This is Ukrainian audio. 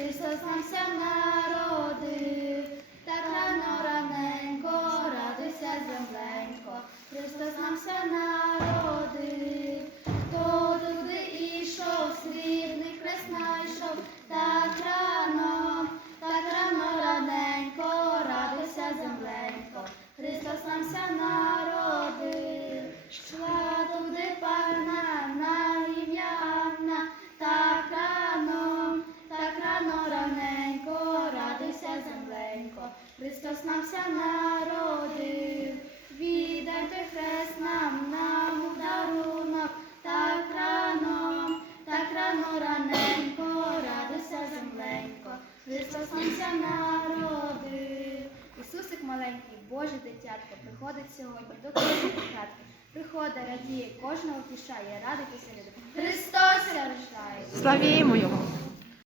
Христос нам ся народив, так рано раненько, радуйся земленько, Христос нам ся народив. Христос нам ся народив, віддайте хрест нам нам у дарунок, так рано, так рано раненько, радуйся земленько, Христос нам вся народив. Ісусик маленький, Боже дитятко, приходить сьогодні до кожного хатки. Приходить, радіє, кожного тішає, радитися людям. Христос рождає. Славімо Його!